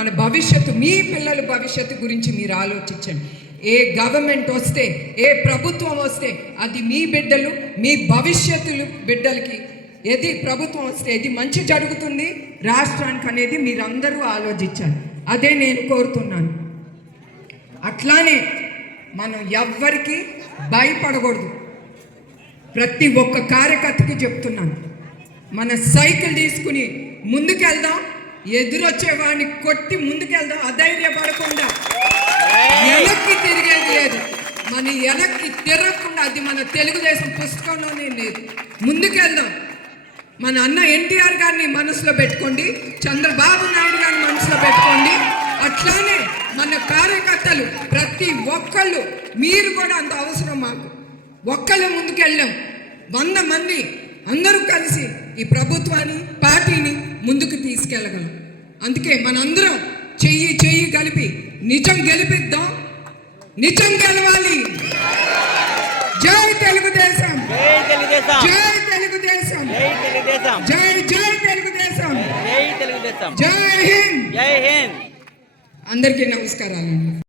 మన భవిష్యత్తు, మీ పిల్లల భవిష్యత్తు గురించి మీరు ఆలోచించండి. ఏ గవర్నమెంట్ వస్తే, ఏ ప్రభుత్వం వస్తే అది మీ బిడ్డలు, మీ భవిష్యత్తులు బిడ్డలకి ఏది ప్రభుత్వం వస్తే ఏది మంచి జరుగుతుంది రాష్ట్రానికి అనేది మీరందరూ ఆలోచించాలి. అదే నేను కోరుతున్నాను. అట్లానే మనం ఎవ్వరికి భయపడకూడదు. ప్రతి ఒక్క కార్యకర్తకి చెప్తున్నాను, మన సైకిల్ తీసుకుని ముందుకెళ్దాం, ఎదురొచ్చేవాడిని కొట్టి ముందుకెళ్దాం. అధైర్యపడకుండా, వెనక్కి తిరిగేది లేదు. మన వెనక్కి తిరగకుండా, అది మన తెలుగుదేశం పుస్తకంలోనే లేదు. ముందుకెళ్దాం. మన అన్న ఎన్టీఆర్ గారిని మనసులో పెట్టుకోండి, చంద్రబాబు నాయుడు గారిని మనసులో పెట్టుకోండి. అట్లానే మన కార్యకర్తలు ప్రతి ఒక్కళ్ళు, మీరు కూడా అంత అవసరం మాకు. ఒక్కళ్ళే ముందుకెళ్ళాం, 100 మంది అందరూ కలిసి ఈ ప్రభుత్వాన్ని, పార్టీని ముందుకు తీసుకెళ్ళగలం. అందుకే మనందరం చెయ్యి చెయ్యి కలిపి నిజం గెలిపిద్దాం. నిజం గెలవాలి. జై తెలుగుదేశం, జై తెలుగుదేశం, జై తెలుగుదేశం, జై జై తెలుగుదేశం, జై తెలుగుదేశం, జై హింద్, జై హింద్. అందరికీ నమస్కారాలు.